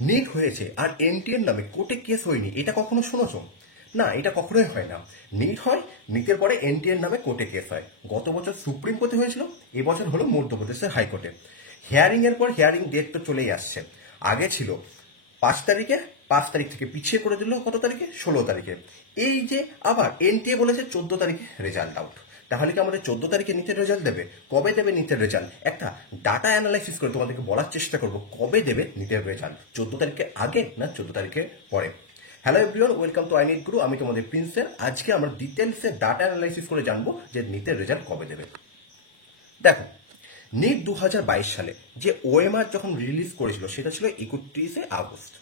NEET হয়েছে আর এনটিএর নামে কোর্টে কেস হয়নি, এটা কখনো শুনেছো? না, এটা কখনোই হয় না। নিট হয়, নিটের পরে এনটিএর নামে কোর্টে কেস হয়। গত বছর সুপ্রিম কোর্টে হয়েছিল, এবছর হলো মধ্যপ্রদেশের হাইকোর্টে। হিয়ারিং এর পর হিয়ারিং ডেট তো চলেই আসছে। আগে ছিল 5 তারিখে, 5 তারিখ থেকে পিছিয়ে করে দিল কত তারিখে, 16 তারিখে। এই যে আবার এনটিএ বলেছে 14 তারিখে রেজাল্ট আউট। তাহলে কি আমাদের 14 তারিখে নিটের রেজাল্ট দেবে? কবে দেবে নিটের রেজাল্ট? একটা ডাটা অ্যানালাইসিস করে তোমাদেরকে বলার চেষ্টা করবো কবে দেবে নিটের রেজাল্ট, 14 তারিখে আগে না 14 তারিখে পরে। হ্যালো এভরিওয়ান, ওয়েলকাম টু আইনিট গুরু। আমি তোমাদের প্রিন্সের। আজকে আমরা ডিটেলসে ডাটা অ্যানালাইসিস করে জানবো যে নিটের রেজাল্ট কবে দেবে। দেখো, নিট 2022 সালে যে ওএমআর যখন রিলিজ করেছিল সেটা ছিল 31শে আগস্ট।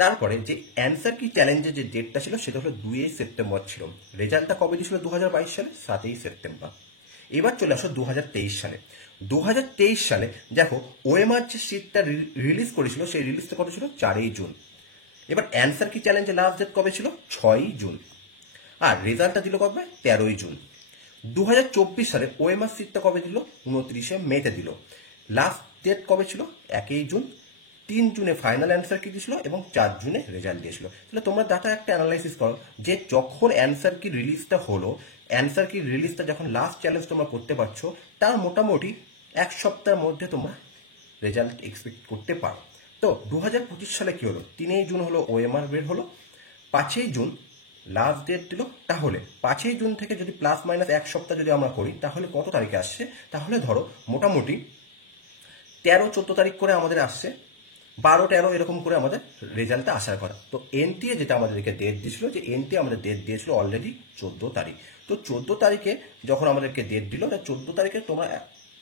তারপরে যে অ্যান্সার কি চ্যালেঞ্জের যে ডেটটা ছিল সেটা হলো 2 সেপ্টেম্বর ছিল। রেজাল্টটা কবে দিয়েছিল 2022 সালে? 7 সেপ্টেম্বর। এবার চলে আসো 2023 সালে। 2023 সালে দেখো ওএমআর যে সিটটা রিলিজ করেছিল সেই রিলিজটা কত ছিল? 4 জুন। এবার অ্যান্সার কি চ্যালেঞ্জে লাস্ট ডেট কবে ছিল? 6 জুন। আর রেজাল্টটা দিল কবে? 13 জুন। 2024 সালে ওএমআর সিটটা কবে দিল? 29শে মেতে দিল। লাস্ট ডেট কবে ছিল? 1 জুন। 3 জুনে ফাইনাল অ্যান্সার কি দিয়েছিল এবং 4 জুনে রেজাল্ট দিয়েছিল। তাহলে তোমরা ডাটা একটা অ্যানালাইসিস করো যে যখন অ্যান্সার কি রিলিজটা হলো, অ্যান্সার কি রিলিজটা যখন লাস্ট চ্যালেঞ্জ তোমরা করতে পারছো, তার মোটামুটি 1 সপ্তাহের মধ্যে তোমরা রেজাল্ট এক্সপেক্ট করতে পারো। তো 2025 সালে কি হলো? 3 জুন হলো ওএমআর বের হলো, 5 জুন লাস্ট ডেট দিল। তাহলে 5 জুন থেকে যদি প্লাস মাইনাস 1 সপ্তাহ যদি আমরা করি তাহলে কত তারিখে আসছে? তাহলে ধরো মোটামুটি 13-14 তারিখ করে আমাদের আসছে, 12-13 এরকম করে আমাদের রেজাল্টটা আসার কথা। তো এনটিএ যেটা আমাদেরকে ডেট দিয়েছিল, যে এনটিএ আমাদের ডেট দিয়েছিল অলরেডি 14 তারিখ। তো 14 তারিখে যখন আমাদেরকে ডেট দিল, 14 তারিখে তোমরা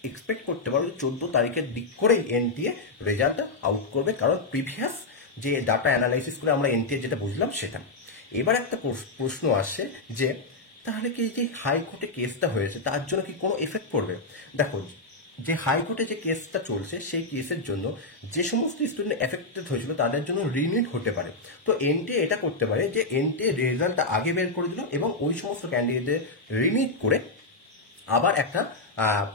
এক্সপেক্ট করতে পারো যে 14 তারিখের দিক করেই এনটিএ রেজাল্টটা আউট করবে, কারণ প্রিভিয়াস যে ডাটা অ্যানালাইসিস করে আমরা এনটিএ যেটা বুঝলাম সেটা। এবার একটা প্রশ্ন আসছে যে তাহলে কি এই যে হাইকোর্টে কেসটা হয়েছে তার জন্য কি কোনো এফেক্ট পড়বে? দেখো, যে হাইকোর্টে যে কেসটা চলছে সেই কেসের জন্য যে সমস্ত স্টুডেন্ট এফেক্টেড হয়েছিল তাদের জন্য রিনিট হতে পারে। তো এনটিএ এটা করতে পারে যে এনটিএ রেজাল্টটা আগে বের করে দিল এবং ওই সমস্ত ক্যান্ডিডেটদের রিনিট করে আবার একটা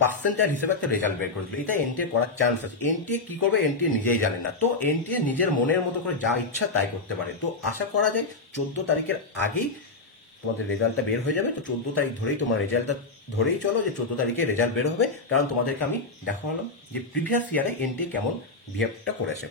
পার্সেন্টেজ হিসেবে একটা রেজাল্ট বের করে দিল। এটা এনটিএ করার চান্স আছে। এনটিএ কি করবে এনটিএ নিজেই জানে না। তো এনটিএ নিজের মনের মতো করে যা ইচ্ছা তাই করতে পারে। তো আশা করা যায় 14 তারিখের আগেই তোমাদের রেজাল্টটা বের হয়ে যাবে। তো 14 তারিখ ধরেই তোমার রেজাল্টটা ধরেই চলো যে 14 তারিখে রেজাল্ট বের হবে, কারণ তোমাদেরকে আমি দেখালাম যে প্রিভিয়াস ইয়ারে এনটিএ কেমন বিহেভটা করেছে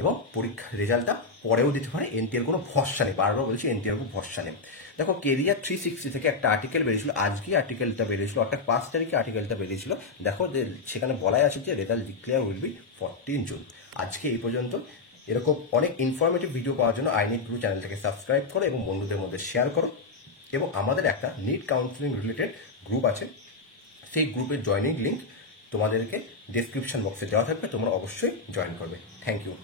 এবং পরীক্ষার রেজাল্টটা পরেও দিতে পারে। এনটিএর কোনো ভরসা নেই, বারবার বলছি এনটিএর কোনো ভরসা নেই। দেখো, কেরিয়ার 360 থেকে একটা আর্টিকেল বেরিয়েছিল, আজকে আর্টিকেলটা বেরিয়েছিল, অর্থাৎ 5 তারিখে আর্টিকেলটা বেরিয়েছিল। দেখো যে সেখানে বলাই আছে যে result declare will be 14 June. আজকে এই পর্যন্ত। এরকম অনেক ইনফরমেটিভ ভিডিও পাওয়ার জন্য আইনিট গুরু চ্যানেলটাকে সাবস্ক্রাইব করো এবং বন্ধুদের মধ্যে শেয়ার করো। এবং আমাদের একটা নিট কাউন্সিলিং রিলেটেড গ্রুপ আছে, সেই গ্রুপের জয়নিং লিঙ্ক তোমাদেরকে ডেসক্রিপশন বক্সে দেওয়া থাকবে, তোমরা অবশ্যই জয়েন করবে। Thank you.